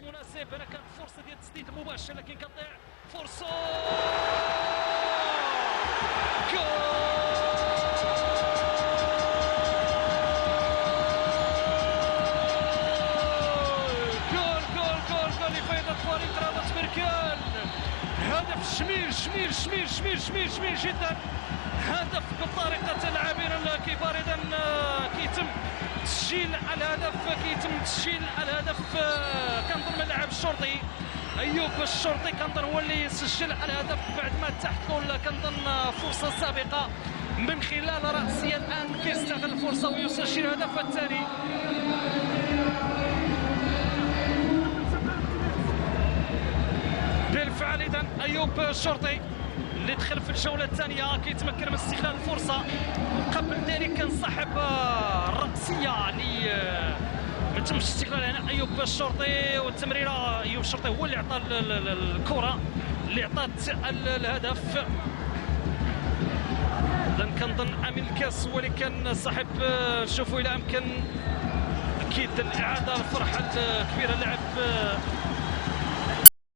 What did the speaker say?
توقيت مناسب. هنا كانت فرصه ديال التسديد المباشر لكن كتضيع فرصه. جول لفائده فريق رادس بركان. هدف شميل شميل شميل شميل شميل شميل جدا. هدف بطريقه اللاعبين الكبار. اذا كيتم تسجيل الهدف كنظن من اللاعب الشرطي ايوب الشرطي كنظن هو اللي سجل الهدف بعد ما تحت كنظن فرصه سابقه من خلال راسيه. الان كيستغل الفرصه ويسجل الهدف الثاني. بالفعل اذا ايوب الشرطي اللي دخل في الجوله الثانيه كيتمكن من استغلال الفرصه. قبل ذلك كان صاحب الراسيه اللي ما تمش استغلالها هنا ايوب الشرطي، والتمريره ايوب الشرطي هو اللي عطى الكره اللي عطات الهدف. اذا كنظن امين الكاس هو اللي كان صاحب. شوفوا الى امكن اكيد الاعاده الفرحه الكبيره لعب